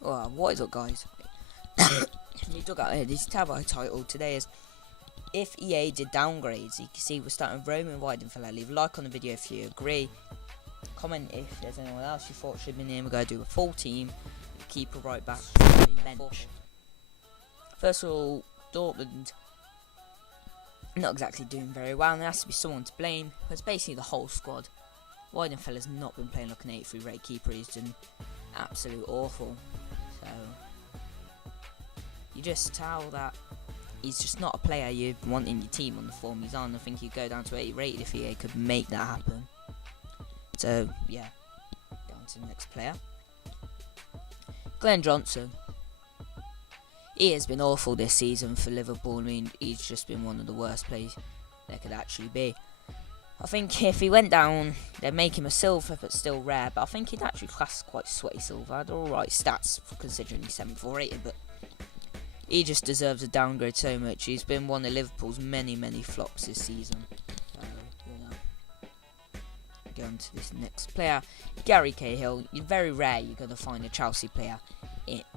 Well, what is up, guys? You took out here. This tab I titled today is if EA did downgrades. You can see we're starting with Roman Weidenfeller. Leave a like on the video if you agree. Comment if there's anyone else you thought should have been in. We're going to do a full team. Keeper, right back, bench. First of all, Dortmund not exactly doing very well, and there has to be someone to blame. It's basically the whole squad. Weidenfeller's not been playing like an 83 rate keeper. He's done absolute awful. So you just tell that he's just not a player you want in your team on the form he's on. I think he'd go down to 80 rated if EA could make that happen. So yeah, down to the next player. Glen Johnson. He has been awful this season for Liverpool. I mean, he's just been one of the worst players there could actually be. I think if he went down, they'd make him a silver, but still rare. But I think he'd actually class quite sweaty silver. Had alright stats considering he's 74 rated, but he just deserves a downgrade so much. He's been one of Liverpool's many flops this season. So, you know. Go on to this next player, Gary Cahil. You're very rare you're going to find a Chelsea player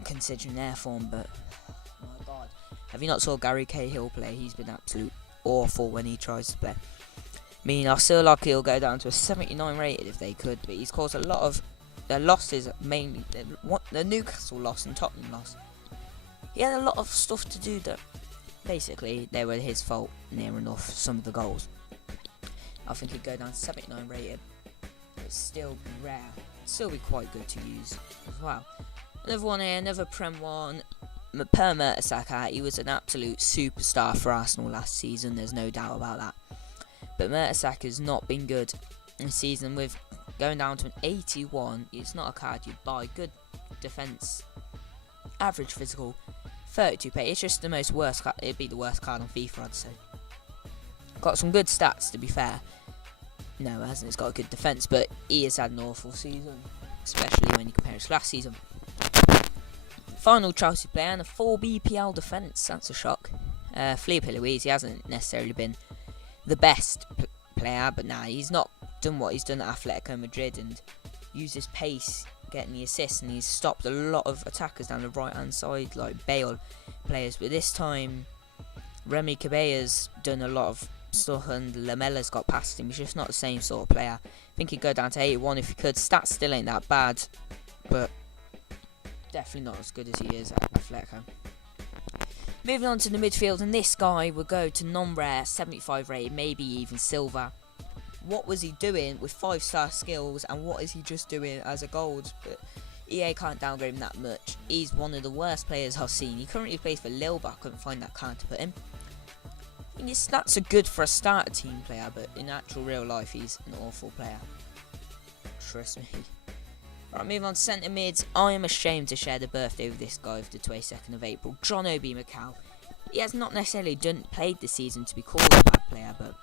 considering their form, but my God, have you not saw Gary Cahill play? He's been absolute awful when he tries to play. I mean, I feel like he'll go down to a 79 rated if they could, but he's caused a lot of their losses, mainly the Newcastle loss and Tottenham loss. He had a lot of stuff to do that basically they were his fault near enough, some of the goals. I think he'd go down to 79 rated, but still be rare, still be quite good to use as well. Another one here, another Prem one, Per Mertesacker. He was an absolute superstar for Arsenal last season, there's no doubt about that. But Mertesacker's not been good this season, with going down to an 81. It's not a card you'd buy. Good defence, average physical, 32 pay. It's just the worst card. It'd be the worst card on FIFA, I'd say. Got some good stats, to be fair. No, it hasn't. It's got a good defence, but he has had an awful season, especially when you compare it to last season. Final Chelsea player and a 4 BPL defence. That's a shock. Felipe Luis. He hasn't necessarily been the best player, but nah, he's not done what he's done at Atletico Madrid and used his pace getting the assists, and he's stopped a lot of attackers down the right hand side like Bale players. But this time Remy Cabella's done a lot of stuff and Lamella's got past him. He's just not the same sort of player. I think he'd go down to 81 if he could. Stats still ain't that bad, but definitely not as good as he is at Atletico. Moving on to the midfield, and this guy will go to non-rare, 75 rated, maybe even silver. What was he doing with 5-star skills, and what is he just doing as a gold? But EA can't downgrade him that much. He's one of the worst players I've seen. He currently plays for Lille, but I couldn't find that card to put him. I mean, his stats are good for a starter team player, but in actual real life, he's an awful player. Trust me. Right, moving on to centre mids. I am ashamed to share the birthday with this guy of the 22nd of April, Jonny Evans. He has not necessarily played this season to be called a bad player, but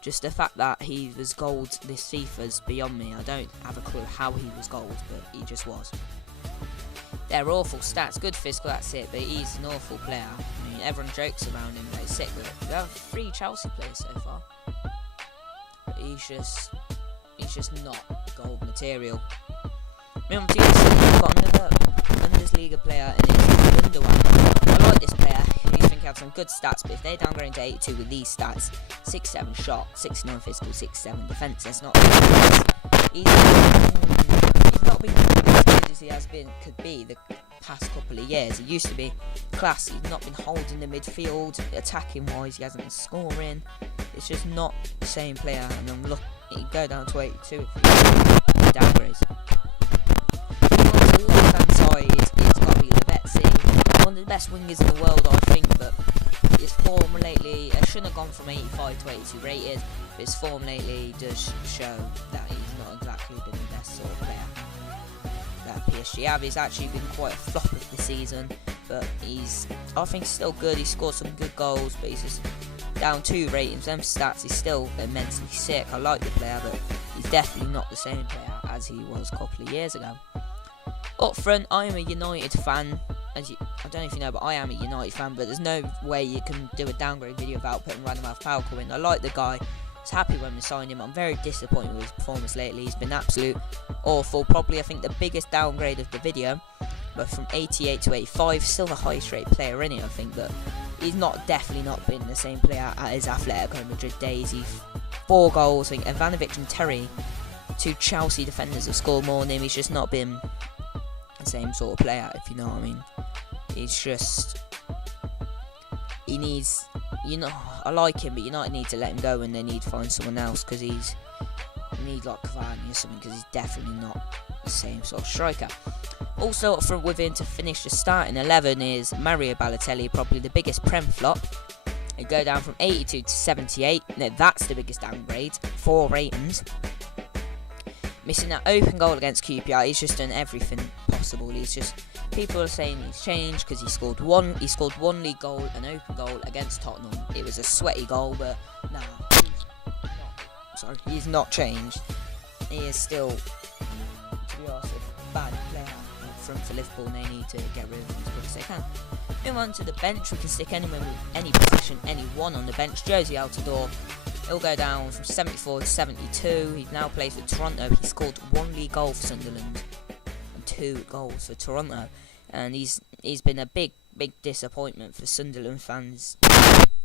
just the fact that he was gold this FIFA's beyond me. I don't have a clue how he was gold, but he just was. They're awful stats, good physical, that's it, but he's an awful player. I mean, everyone jokes around him, they're sick with it. We have 3 Chelsea players so far, but he's just not gold material. Moving to we've got another Bundesliga player, and it's Gundogan. I like this player. I think he had some good stats, but if they downgrade to 82 with these stats, 6'7 shot, 69 physical, 6'7 defence, that's not he's not been as good as he has been, could be the past couple of years. He used to be class. He's not been holding the midfield, attacking wise, he hasn't been scoring. It's just not the same player, and I'm looking, he'd go down to 82 if he downgrades. Left hand side, it's got to be Lavezzi, one of the best wingers in the world, I think, but his form lately, shouldn't have gone from 85 to 82 rated, but his form lately does show that he's not exactly been the best sort of player that PSG have. He's actually been quite a flop of the season, but I think he's still good. He scored some good goals, but he's just down 2 ratings. Them stats, he's still immensely sick. I like the player, but he's definitely not the same player as he was a couple of years ago. Up front, I am a United fan. I don't know if you know, but I am a United fan, but there's no way you can do a downgrade video without putting Ft.Falcao in. I like the guy, was happy when we signed him. I'm very disappointed with his performance lately. He's been absolute awful. Probably, I think, the biggest downgrade of the video. But from 88 to 85, still the highest rated player in it, I think. But he's definitely not been the same player at his Atletico Madrid days. He's 4 goals. I think Ivanovic and Terry, 2 Chelsea defenders, have scored more than him. He's just not been the same sort of player, if you know what I mean. He's just... He needs... I like him, but United need to let him go and they need to find someone else, because they need like Cavani or something, because he's definitely not the same sort of striker. Also up front with him to finish the starting 11 is Mario Balotelli, probably the biggest Prem flop. He'd go down from 82 to 78. Now that's the biggest downgrade, 4 ratings. Missing that open goal against QPR. He's just done everything possible. People are saying he's changed because he scored one league goal, an open goal against Tottenham. It was a sweaty goal, but nah, he's not changed. He is still, to be honest, a bad player for Liverpool, and they need to get rid of him as quick as they can. Moving on to the bench, we can stick anyone with any position, anyone on the bench. Josie Altidore, he'll go down from 74 to 72. He now plays for Toronto. He scored 1 league goal for Sunderland and 2 goals for Toronto, and he's been a big disappointment for Sunderland fans.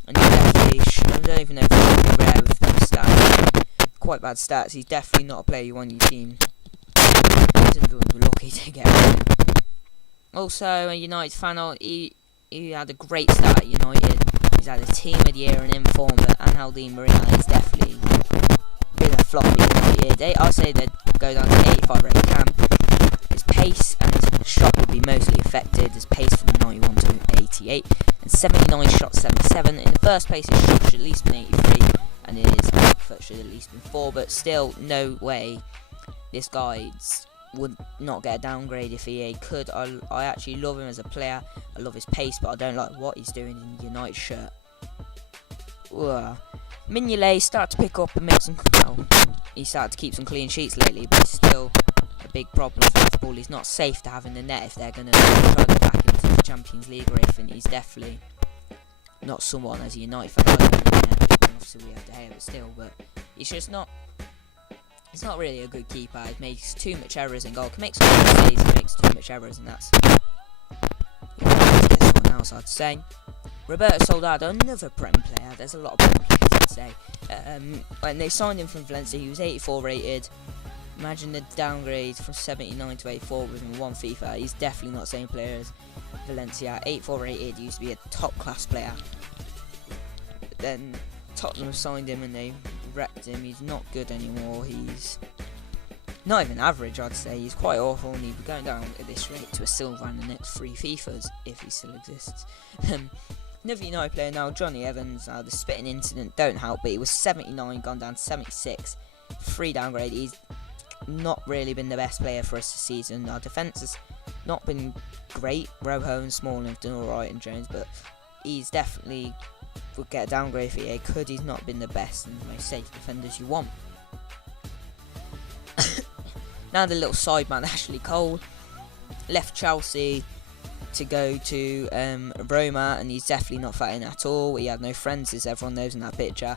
And he definitely, I don't even know if he's really rare with those stats. Quite bad stats. He's definitely not a player you want on your team. Sunderland were lucky to get him. Also, a United fan, he had a great start at United. He's had a team of the year and in form, but Angel Di Maria has definitely been a flop at United. I say they'd go down to 85 rated cam. His pace and his shot would be mostly affected. His pace from 91 to 88, and 79 shot 77. In the first place, his shot should at least been 83, and his foot should at least been 4. But still, no way this guy would not get a downgrade if he could. I actually love him as a player. I love his pace, but I don't like what he's doing in the United shirt. Mignolet started to pick up and make some... he started to keep some clean sheets lately, but it's still a big problem for Liverpool. He's not safe to have in the net if they're going to try to go back into the Champions League or anything. He's definitely not someone as a United fan. Obviously we have to hate it still, but he's just not... He's not really a good keeper. He makes too much errors in goal. He makes some good saves, he makes too much errors, and that's... someone else, I'd say. Roberto Soldado, another Prem player. There's a lot of Prem players, I'd say. When they signed him from Valencia, he was 84 rated. Imagine the downgrade from 79 to 84 within 1 FIFA. He's definitely not the same player as Valencia. 84 rated, he used to be a top class player. But then Tottenham signed him and they wrecked him. He's not good anymore. He's not even average, I'd say. He's quite awful, and he'd be going down at this rate to a silver in the next 3 FIFAs if he still exists. Another United player now, Jonny Evans. The spitting incident don't help, but he was 79, gone down to 76. 3 downgrade. He's not really been the best player for us this season. Our defence has not been great. Rojo and Smalling have done alright, and Jones, but he's definitely would get a downgrade if he could. He's not been the best and the most safe defenders you want. Now the little side man, Ashley Cole, left Chelsea to go to Roma, and he's definitely not fat in at all. He had no friends, as everyone knows in that picture.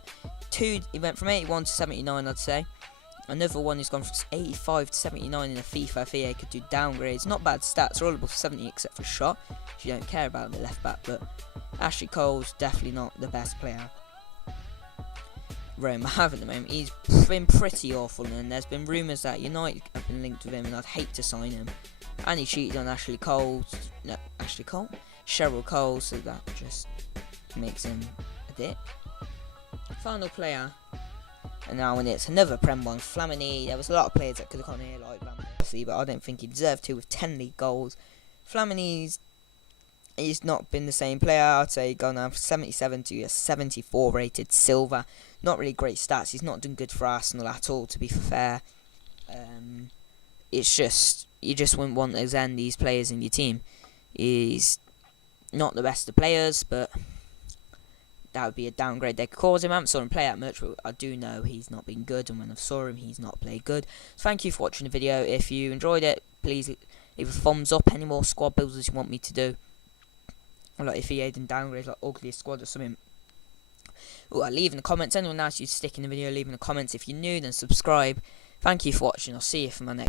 He went from 81 to 79, I'd say. Another one who's gone from 85 to 79 in a FIFA. If he could do downgrades, not bad stats, are all above 70 except for shot, if you don't care about the left back. But Ashley Cole's definitely not the best player Roma have at the moment. He's been pretty awful, and there's been rumours that United have been linked with him, and I'd hate to sign him. And he cheated on Cheryl Cole, so that just makes him a dick. Final player, and now when it's another Prem one, Flamini. There was a lot of players that could have gone here, like Van Persie, but I don't think he deserved to with 10 league goals. Flamini's he's not been the same player. I'd say gone down from 77 to a 74 rated silver. Not really great stats. He's not done good for Arsenal at all, to be fair. It's just, you just wouldn't want these players in your team. He's not the best of players, but that would be a downgrade they could cause him. I haven't saw him play that much, but I do know he's not been good, and when I've saw him, he's not played good. So thank you for watching the video. If you enjoyed it, please leave a thumbs up. Any more squad builders you want me to do, or like if he had downgrades like ugliest squad or something, leave in the comments. Anyone asked you to stick in the video, leave in the comments. If you're new, then subscribe. Thank you for watching. I'll see you for my next